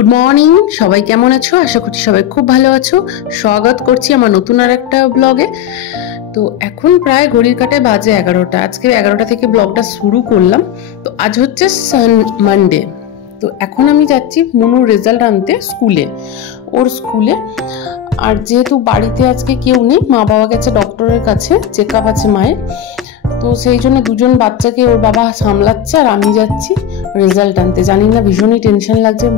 Good morning, সবাই কেমন আছো? আশা করছি সবাই খুব ভালো আছো। স্বাগত করছি আমার নতুন আর একটা ব্লগে। তো এখন প্রায় ঘড়ির কাঁটায় বাজে 11টা। আজকে 11টা থেকে ব্লগটা শুরু করলাম। তো আজ হচ্ছে মানডে। তো এখন আমি যাচ্ছি মনুর রেজাল্ট আনতে ওর স্কুলে। আর যেহেতু বাড়িতে আজকে কেউ নেই, মা বাবা গেছে ডক্টরের কাছে, চেক আপ আছে মায়ের। তো সেই জন্য দুজন বাচ্চাকে ওর বাবা সামলাচ্ছে আর আমি যাচ্ছি রেজাল্ট আনতে। জানি না, ভীষণই টেনশন লাগছে,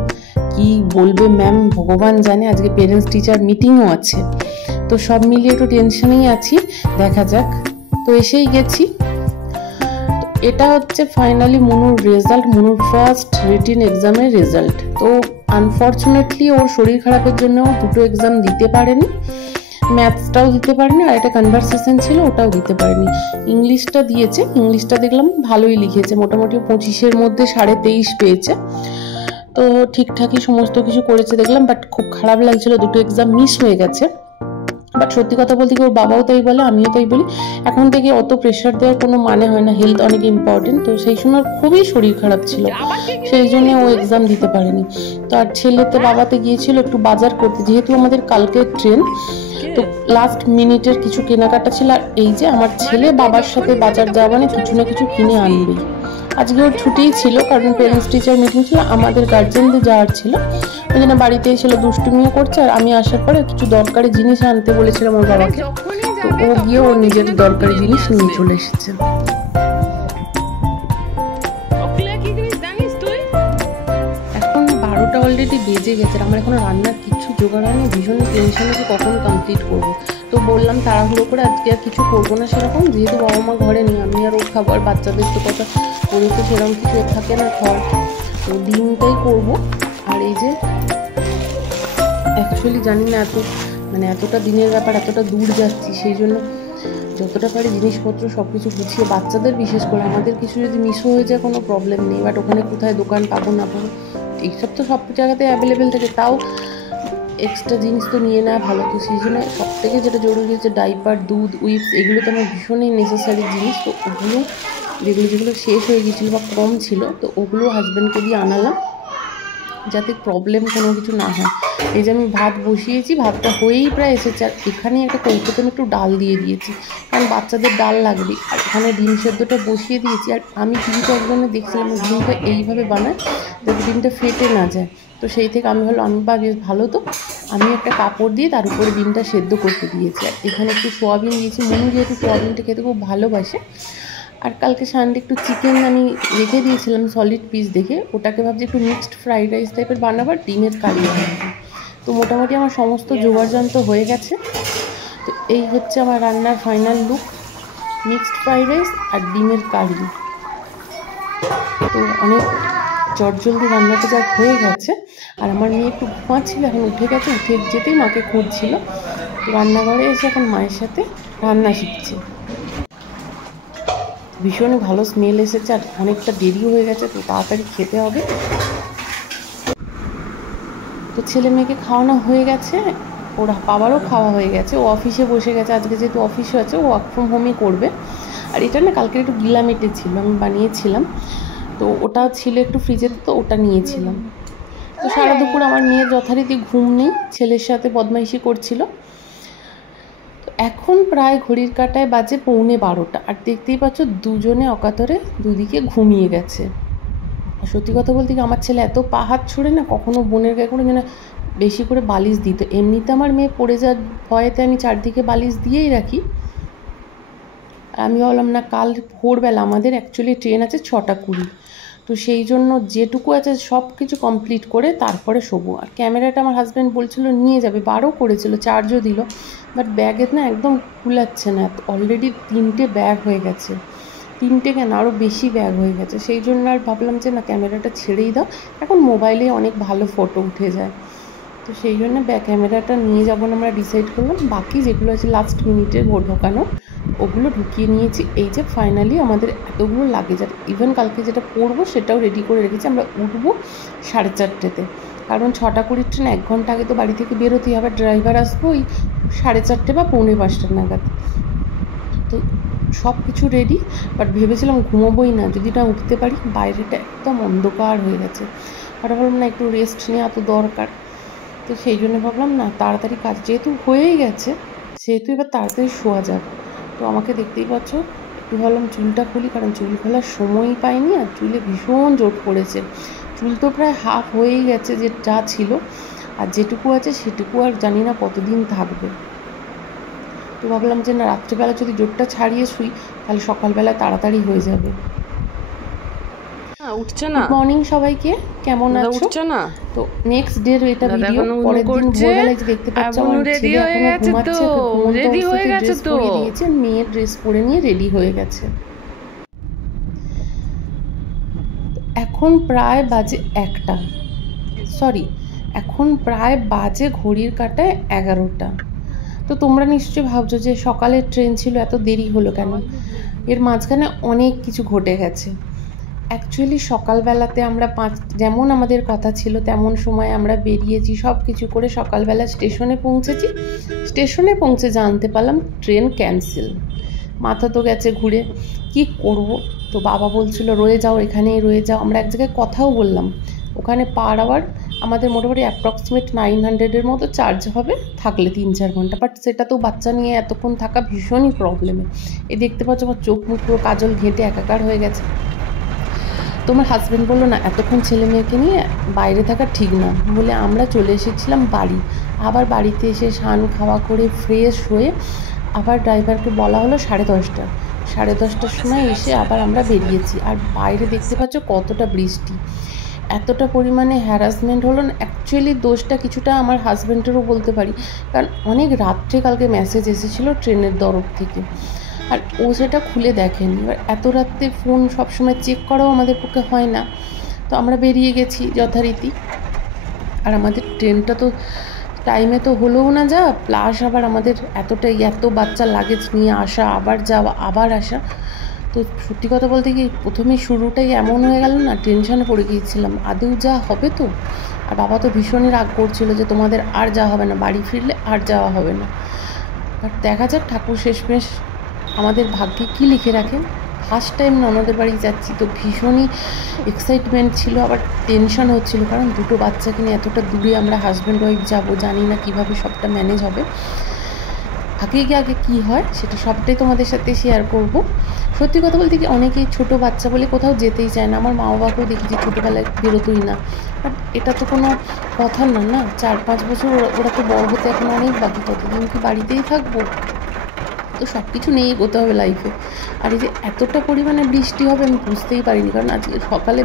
কি বলবে ম্যাম ভগবান জানে। আজকে পেরেন্টস টিচার মিটিংও আছে, তো সব মিলিয়ে একটু টেনশনেই আছি, দেখা যাক। তো এসেই গেছি। এটা হচ্ছে ফাইনালি মনুর রেজাল্ট, মনুর ফার্স্ট রিটিন এক্সামের রেজাল্ট। তো আনফর্চুনেটলি ওর শরীর খারাপের জন্য দুটো এক্সাম দিতে পারেনি, ম্যাথসটাও দিতে পারেনি, আর একটা কনভারসেশন ছিল ওটাও দিতে পারেনি। ইংলিশটা দিয়েছে, ইংলিশটা দেখলাম ভালোই লিখেছে, মোটামুটি 25-এর মধ্যে 23.5 পেয়েছে। তো ঠিকঠাকই সমস্ত কিছু করেছে দেখলাম, বাট খুব খারাপ লাগছিল দুটো এক্সাম মিস হয়ে গেছে। বাট সত্যি কথা বলতে কি, ওর বাবাও তাই বলে, আমিও তাই বলি, এখন থেকে অত প্রেশার দেওয়ার কোনো মানে হয় না, হেলথ অনেক ইম্পর্টেন্ট। তো সেই সময় খুবই শরীর খারাপ ছিল, সেই জন্য ও এক্সাম দিতে পারেনি। তো আর ছেলেতে বাবাতে গিয়েছিল একটু বাজার করতে, যেহেতু আমাদের কালকে ট্রেন। তো লাস্ট মিনিটের কিছু কেনাকাটা ছিল। আর এই যে আমার ছেলে বাবার সাথে বাজার যাওয়া মানে কিছু না কিছু কিনে আনবেই। আজকে ওর ছুটিই ছিল, কারণ পেরেন্টস টিচার মিটিং ছিল, আমাদের গার্জেনদের যাওয়ার ছিল। ওই জন্য বাড়িতে এসে দুষ্টুমিও করছে, আর আমি আসার পরে কিছু দরকারি জিনিস আনতে বলেছিলাম ওর বাবাকে। তো ও গিয়ে ওর নিজের দরকারি জিনিস নিয়ে চলে এসেছে। এখন 12টা অলরেডি বেজে গেছে, আমার এখনো রান্নার কিছু জোগাড় হয়নি, ভীষণ টেনশন আছে কখন কমপ্লিট করবো। তো বললাম তাড়াহুড়ো করে আজকে আর কিছু করবো না সেরকম, যেহেতু বাবা মা ঘরে নেই, আমি আর ও খাবো, আর বাচ্চাদের তো কথা ওদের তো সেরকম কিছু থাকে না খাওয়ার। তো ডিমটাই করবো। আর এই যে অ্যাকচুয়ালি জানি না এতটা দিনের ব্যাপার, এতটা দূর যাচ্ছি, সেই জন্য যতটা পারি জিনিসপত্র সব কিছু গুছিয়ে, বাচ্চাদের বিশেষ করে, আমাদের কিছু যদি মিস হয়ে যায় কোনো প্রবলেম নেই, বাট ওখানে কোথায় দোকান পাবো না পাবো এইসব তো সব জায়গাতে অ্যাভেলেবেল থাকে, তাও এক্সট্রা জিনিস তো নিয়ে নেওয়া ভালো। তো সেই জন্য সব থেকে যেটা জরুরি হচ্ছে ডাইপার, দুধ, উইপস, এগুলো তো আমার ভীষণই নেসেসারি জিনিস। তো ওগুলো যেগুলো শেষ হয়ে গিয়েছিলো বা কম ছিল, তো ওগুলো হাজব্যান্ডকে দিয়ে আনালাম, যাতে প্রবলেম কোনো কিছু না হয়। এই যে আমি ভাত বসিয়েছি, ভাতটা হয়েই প্রায় এসেছে, আর এখানে একটা কৌটোতে আমি একটু ডাল দিয়ে দিয়েছি, কারণ বাচ্চাদের ডাল লাগবে। আর এখানে ডিম সেদ্ধটা বসিয়ে দিয়েছি। আর আমি টিভিতে একজনে দেখছিলাম ডিমটা এইভাবে বানায় যাতে ডিমটা ফেটে না যায়। তো সেই থেকে আমি বেশ ভালো, তো আমি একটা কাপড় দিয়ে তার উপরে ডিমটা সেদ্ধ করতে দিয়েছি। আর এখানে একটু সোয়াবিন দিয়েছি, মনু যেহেতু সোয়াবিনটা খেতে খুব ভালোবাসে। আর কালকে সানডে একটু চিকেন আমি রেখে দিয়েছিলাম সলিড পিস দেখে, ওটাকে ভাবছি একটু মিক্সড ফ্রাইড রাইস টাইপের বানাবার, ডিমের কারি বানাবো। তো মোটামুটি আমার সমস্ত জোগাড়যন্ত্র হয়ে গেছে। তো এই হচ্ছে আমার রান্নার final look, mixed fried rice আর ডিমের কারি। তো অনেক চটজলদি রান্নাটা যা হয়ে গেছে। আর আমার মেয়ে একটু ঘুমাচ্ছিল, এখন উঠে গেছে, উঠে যেতেই মাকে খুঁজছিল। তো রান্নাঘরে এসে এখন মায়ের সাথে রান্না শিখছে। ভীষণ ভালো স্মেল এসেছে, আর অনেকটা দেরি হয়ে গেছে, তো তাড়াতাড়ি খেতে হবে। তো ছেলে মেয়েকে খাওয়ানো হয়ে গেছে, ওর বাবারও খাওয়া হয়ে গেছে, ও অফিসে বসে গেছে, আজকে যেহেতু অফিসে আছে ও ওয়ার্ক ফ্রম হোমই করবে। আর এটা না কালকে একটু গিলামেটে ছিল, আমি বানিয়েছিলাম, তো ওটা ছিল একটু ফ্রিজেতে, তো ওটা নিয়েছিলাম। তো সারা দুপুর আমার মেয়ের যথারীতি ঘুম নেই, ছেলের সাথে বদমাইশি করছিল। তো এখন প্রায় ঘড়ির কাঁটায় বাজে 11:45, আর দেখতেই পাচ্ছ দুজনে অকাতরে দুদিকে ঘুমিয়ে গেছে। আর সত্যি কথা বলতে কি, আমার ছেলে এত পা হাত ছুড়ে না, কখনো বোনের গায়ে করে যেন বেশি করে বালিশ দিত। এমনিতে আমার মেয়ে পড়ে যাওয়ার ভয়েতে আমি চারদিকে বালিশ দিয়েই রাখি। আর আমি ভাবলাম না, কাল ভোরবেলা আমাদের অ্যাকচুয়ালি ট্রেন আছে 6:20, তো সেই জন্য যেটুকু আছে সব কিছু কমপ্লিট করে তারপরে শোবো। আর ক্যামেরাটা আমার হাজব্যান্ড বলছিল নিয়ে যাবে, বারও করেছিল, চার্জও দিল, বাট ব্যাগের না একদম কুলাচ্ছে না, অলরেডি 3টে ব্যাগ হয়ে গেছে, 3টে কেন আরও বেশি ব্যাগ হয়ে গেছে। সেই জন্য আর ভাবলাম যে না, ক্যামেরাটা ছেড়েই দাও, এখন মোবাইলে অনেক ভালো ফটো উঠে যায়। তো সেই জন্য ক্যামেরাটা নিয়ে যাবো না, আমরা ডিসাইড করলাম। বাকি যেগুলো আছে লাস্ট মিনিটের ঢোকানো, ওগুলো ঢুকিয়ে নিয়েছি। এই যে ফাইনালি আমাদের এতগুলো লাগেজ, আর ইভেন কালকে যেটা পরবো সেটাও রেডি করে রেখেছি। আমরা উঠবো 4:30-তে, কারণ 6:20 ট্রেন, 1 ঘন্টা আগে তো বাড়ি থেকে বেরোতেই হবে। ড্রাইভার আসবো ওই 4:30 বা 4:45 নাগাদ। তো সব কিছু রেডি, বাট ভেবেছিলাম ঘুমোবোই না, যদি না উঠতে পারি। বাইরেটা একদম অন্ধকার হয়ে গেছে। আর ভাবলাম না একটু রেস্ট নেওয়া তো দরকার। তো সেই জন্য ভাবলাম না তাড়াতাড়ি কাজ যেহেতু হয়েই গেছে সেহেতু এবার তাড়াতাড়ি শোয়া যাক। তো আমাকে দেখতেই পাচ্ছ, একটু ভাবলাম চুলটা খুলি, কারণ চুল খোলার সময়ই পাইনি আর চুলে ভীষণ জোট পড়েছে। চুল তো প্রায় হাফ হয়েই গেছে যে যা ছিল, আর যেটুকু আছে সেটুকু আর জানি না কতদিন থাকবে। তো ভাবলাম যে না, রাত্রিবেলা যদি জোটটা ছাড়িয়ে শুই তাহলে সকালবেলা তাড়াতাড়ি হয়ে যাবে। উঠছে না। গুড মর্নিং সবাইকে, কেমন আছো? উঠছে না তো নেক্সট ডে এটা ভিডিও। পরের দিন ভোরবেলায় যে দেখতে পাচ্ছ আমার ছেলে এখনো ঘুমাচ্ছে, রেডি হয়ে গেছে তো দিয়েছে, মেয়ের ড্রেস পরে নিয়ে রেডি হয়ে গেছে। এখন প্রায় বাজে 1টা, সরি এখন প্রায় বাজে ঘড়ির কাঁটায় 11টা। তো তোমরা নিশ্চয়ই ভাবছো যে সকালের ট্রেন ছিল, এত দেরি হলো কেন? এর মাঝখানে অনেক কিছু ঘটে গেছে। অ্যাকচুয়ালি সকালবেলাতে আমরা যেমন আমাদের কথা ছিল তেমন সময় আমরা বেরিয়েছি, সব কিছু করে সকালবেলা স্টেশনে পৌঁছেছি। স্টেশনে পৌঁছে জানতে পারলাম ট্রেন ক্যান্সেল। মাথা তো গেছে ঘুরে, কি করব? তো বাবা বলছিল রয়ে যাও, এখানেই রয়ে যাও। আমরা এক জায়গায় কথাও বললাম, ওখানে পার আওয়ার আমাদের মোটামুটি অ্যাপ্রক্সিমেট 900-এর মতো চার্জ হবে থাকলে 3-4 ঘন্টা। বাট সেটা তো বাচ্চা নিয়ে এতক্ষণ থাকা ভীষণই প্রবলেমে। এই দেখতে পাচ্ছ আমার চোখ মুখ পুরো কাজল ঘেঁটে একাকার হয়ে গেছে। তোমার হাজব্যান্ড বললো না এতক্ষণ ছেলে মেয়েকে নিয়ে বাইরে থাকা ঠিক না, বলে আমরা চলে এসেছিলাম বাড়ি। আবার বাড়িতে এসে স্নান খাওয়া করে ফ্রেশ হয়ে আবার ড্রাইভারকে বলা হলো 10:30। 10:30টার সময় এসে আবার আমরা বেরিয়েছি। আর বাইরে দেখতে পাচ্ছ কতটা বৃষ্টি, এতটা পরিমাণে হ্যারাসমেন্ট হলো না। অ্যাকচুয়ালি দোষটা কিছুটা আমার হাজব্যান্ডেরও বলতে পারি, কারণ অনেক রাত্রে কালকে মেসেজ এসেছিলো ট্রেনের তরফ থেকে, আর ও সেটা খুলে দেখেনি। এবার এত রাত্রে ফোন সবসময় চেক করাও আমাদের পক্ষে হয় না। তো আমরা বেরিয়ে গেছি যথারীতি, আর আমাদের ট্রেনটা তো টাইমে তো হলোও না যা, প্লাস আবার আমাদের এত বাচ্চা লাগেজ নিয়ে আসা, আবার যাওয়া আবার আসা। তো সত্যি কথা বলতে কি প্রথমে শুরুটাই এমন হয়ে গেল না, টেনশনে পড়ে গিয়েছিলাম আদৌ যা হবে তো। আর বাবা তো ভীষণই রাগ করছিল যে তোমাদের আর যাওয়া হবে না, বাড়ি ফিরলে আর যাওয়া হবে না। বাট দেখা যাক ঠাকুর শেষমেশ আমাদের ভাগ্যে কী লিখে রাখেন। ফার্স্ট টাইম ননদের বাড়ি যাচ্ছি, তো ভীষণই এক্সাইটমেন্ট ছিল, আবার টেনশন হচ্ছিল, কারণ দুটো বাচ্চাকে নিয়ে এতটা দূরে আমরা হাজব্যান্ড ওয়াইফ যাব, জানি না কিভাবে সবটা ম্যানেজ হবে। আগে কি হয় সেটা সবটাই তোমাদের সাথে শেয়ার করব। সত্যি কথা বলতে কি অনেকেই ছোটো বাচ্চা বলে কোথাও যেতেই চায় না। আমার মা বাবাকেও দেখেছি ছোটোবেলায় বেরোতোই না। বাট এটা তো কোনো কথা না, না 4-5 বছর ওরা তো বড় হতে এখন অনেক বাকি, ততদিন কি বাড়িতেই থাকবো? তো সব কিছু নিয়েই এগোতে হবে লাইফে। আর এই যে এতটা পরিমাণে বৃষ্টি হবে আমি বুঝতেই পারিনি, কারণ আজকে সকালে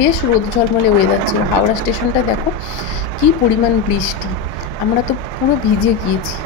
বেশ রোদ ঝলমলে ওয়েদার ছিল। হাওড়া স্টেশনটা দেখো কী পরিমাণ বৃষ্টি, আমরা তো পুরো ভিজে গিয়েছি।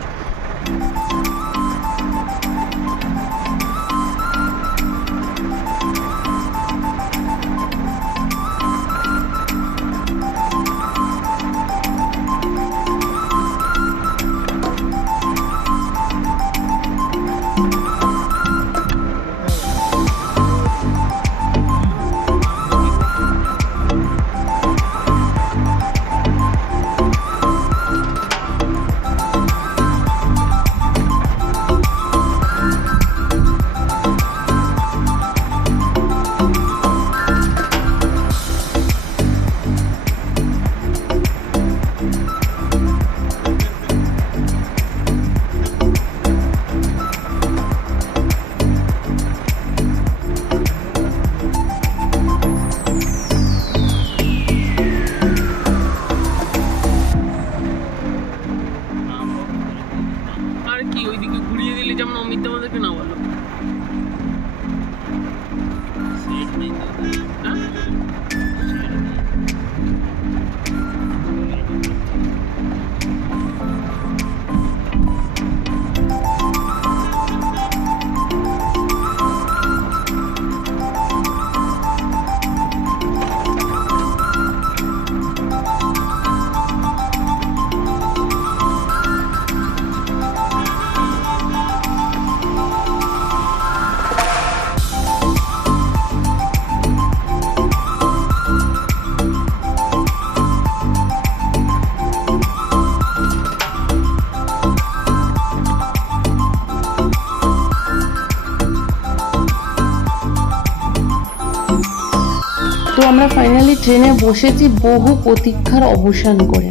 আমরা ফাইনালি ট্রেনে বসেছি বহু প্রতীক্ষার অবসান করে।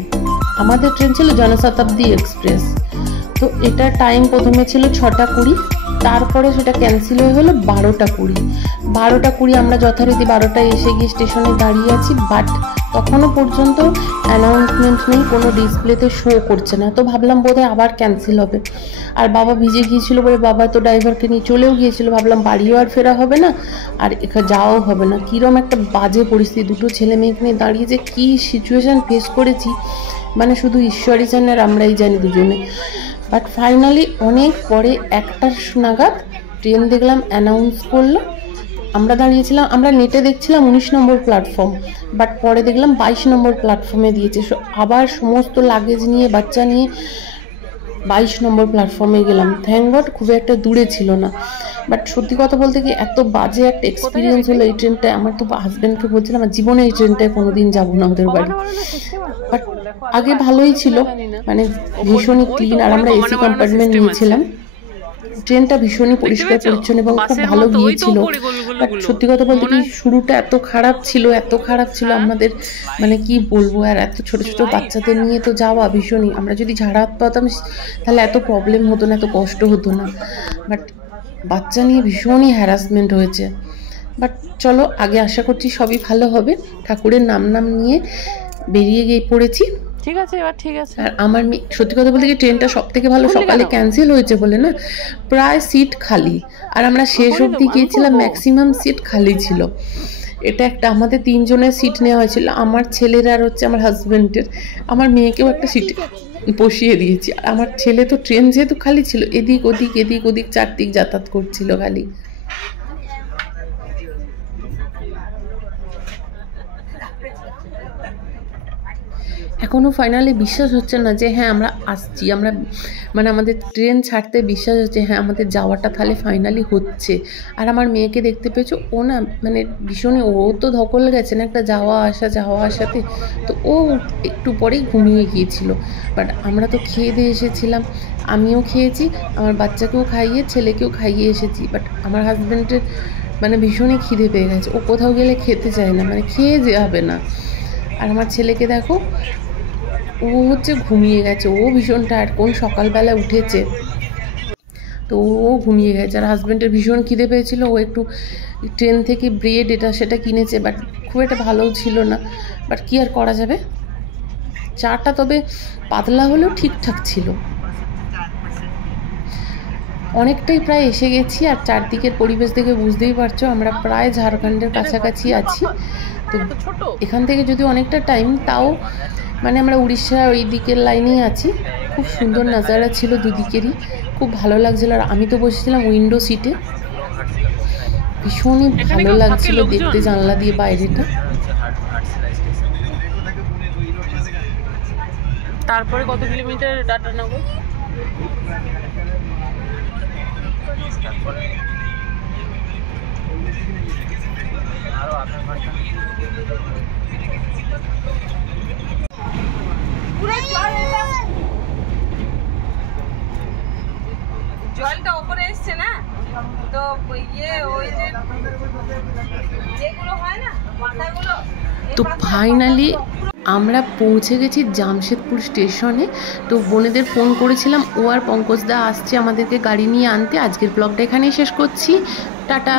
আমাদের ট্রেন ছিল জনশতাব্দী এক্সপ্রেস। তো এটা টাইম প্রথমে ছিল 6:20, তারপরে সেটা ক্যান্সেল হয়ে হলো 12:20। 12:20 আমরা যথারীতি 12টায় এসে গিয়ে স্টেশনে দাঁড়িয়ে আছি, বাট তখনও পর্যন্ত অ্যানাউন্সমেন্ট নেই, কোনো ডিসপ্লেতে শো করছে না। তো ভাবলাম বোধহয় আবার ক্যান্সেল হবে। আর বাবা ভিজে গিয়েছিল বলে বাবা তো ড্রাইভারকে নিয়ে চলেও গিয়েছিল, ভাবলাম বাড়িও আর ফেরা হবে না আর এখানে যাওয়াও হবে না। কীরকম একটা বাজে পরিস্থিতি, দুটো ছেলে মেয়েকে নিয়ে দাঁড়িয়ে যে কী সিচুয়েশান ফেস করেছি মানে শুধু ঈশ্বরই জানে আর আমরাই জানি দুজনে। বাট ফাইনালি অনেক পরে 1টা নাগাদ ট্রেন দেখলাম অ্যানাউন্স করলো। আমরা দাঁড়িয়েছিলাম, আমরা নেটে দেখছিলাম 19 নম্বর প্ল্যাটফর্ম, বাট পরে দেখলাম 22 নম্বর প্ল্যাটফর্মে দিয়েছে। আবার সমস্ত লাগেজ নিয়ে বাচ্চা নিয়ে 22 নম্বর প্ল্যাটফর্মে গেলাম। থ্যাঙ্ক গড খুব একটা দূরে ছিল না। বাট সত্যি কথা বলতে কি এত বাজে একটা এক্সপিরিয়েন্স হলো এই ট্রেনটায়। আমার তো হাজব্যান্ডকে বলছিলাম আমার জীবনে এই ট্রেনটায় কোনোদিন যাবো না ওদের বাড়ি। বাট আগে ভালোই ছিল, মানে ভীষণই ক্লিন, আর আমরা এসি কম্পার্টমেন্ট নিয়েছিলাম। ট্রেনটা ভীষণই পরিষ্কার পরিচ্ছন্ন এবং খুব ভালো গিয়েছিল। বাট সত্যি কথা বলতে কি শুরুটা এত খারাপ ছিল আমাদের, মানে কি বলবো। আর এত ছোট ছোট বাচ্চাদের নিয়ে তো যাওয়া ভীষণই, আমরা যদি ঝাড়া হাত পাতাম তাহলে এত প্রবলেম হতো না, এত কষ্ট হতো না। বাট বাচ্চা নিয়ে ভীষণই হ্যারাসমেন্ট হয়েছে। বাট চলো আগে আশা করছি সবই ভালো হবে। ঠাকুরের নাম নিয়ে বেরিয়ে গিয়ে পড়েছি। ঠিক আছে, এবার ঠিক আছে। আর আমার সত্যি কথা বলতে কি ট্রেনটা সব থেকে ভালো সকালে ক্যান্সেল হয়েছে বলে না, প্রায় সিট খালি। আর আমরা শেষ অবধি গিয়েছিলাম, ম্যাক্সিমাম সিট খালি ছিল। এটা একটা আমাদের 3 জনের সিট নেওয়া হয়েছিল, আমার ছেলের আর হচ্ছে আমার হাজব্যান্ডের। আমার মেয়েকেও একটা সিট বসিয়ে দিয়েছি। আর আমার ছেলে তো ট্রেন যেহেতু খালি ছিল এদিক ওদিক চারদিক যাতায়াত করছিল খালি। এখনও ফাইনালি বিশ্বাস হচ্ছে না যে হ্যাঁ আমরা আসছি, আমরা মানে আমাদের ট্রেন ছাড়তে বিশ্বাস হচ্ছে হ্যাঁ আমাদের যাওয়াটা তাহলে ফাইনালি হচ্ছে। আর আমার মেয়েকে দেখতে পেয়েছো, ও না মানে ভীষণই, ও তো ধকল গেছে না একটা যাওয়া আসাতে, তো ও একটু পরেই ঘুমিয়ে গিয়েছিল। বাট আমরা তো খেয়ে দিয়ে এসেছিলাম, আমিও খেয়েছি, আমার বাচ্চাকেও খাইয়ে ছেলেকেও খাইয়ে এসেছি। বাট আমার হাজব্যান্ডের মানে ভীষণই খিদে পেয়ে গেছে, ও কোথাও গেলে খেতে চায় না, মানে খেয়ে যাবে না। আর আমার ছেলেকে দেখো, ও হচ্ছে ঘুমিয়ে গেছে, ও ভীষণ টায়ার্ড, কোন সকালবেলা উঠেছে, তো ও ঘুমিয়ে গেছে। আর হাজব্যান্ডের ভীষণ খিদে পেয়েছিল, ও একটু ট্রেন থেকে ব্রেড এটা সেটা কিনেছে, বাট খুব একটা ভালোও ছিল না। বাট কি আর করা যাবে, চাটা তবে পাতলা হলেও ঠিকঠাক ছিল। অনেকটাই প্রায় এসে গেছি। আর চারদিকের পরিবেশ দেখে বুঝতেই পারছো আমরা প্রায় ঝাড়খণ্ডের কাছাকাছি আছি। তো এখান থেকে যদি অনেকটা টাইম, তাও মানে আমরা উড়িষ্যা ওই দিকের লাইনেই আছি। খুব সুন্দর নাজারা ছিল দুদিকেরই, খুব ভালো লাগছিল। আর আমি তো বসেছিলাম উইন্ডো সিটে, ভীষণই ভালো লাগছিল দেখতে জানলা দিয়ে বাইরেটা। তারপরে কত কিলোমিটার ডাটা নেবো? জলটা উপরে এসছে না, তো ইয়ে ওই যেগুলো হয় না মাথাগুলো। তো ফাইনালি আমরা পৌঁছে গেছি জামশেদপুর স্টেশনে। তো বোনেদের ফোন করেছিলাম, ও আর পঙ্কজদা আসছে আমাদেরকে গাড়ি নিয়ে আনতে। আজকের ব্লগটা এখানেই শেষ করছি, টাটা।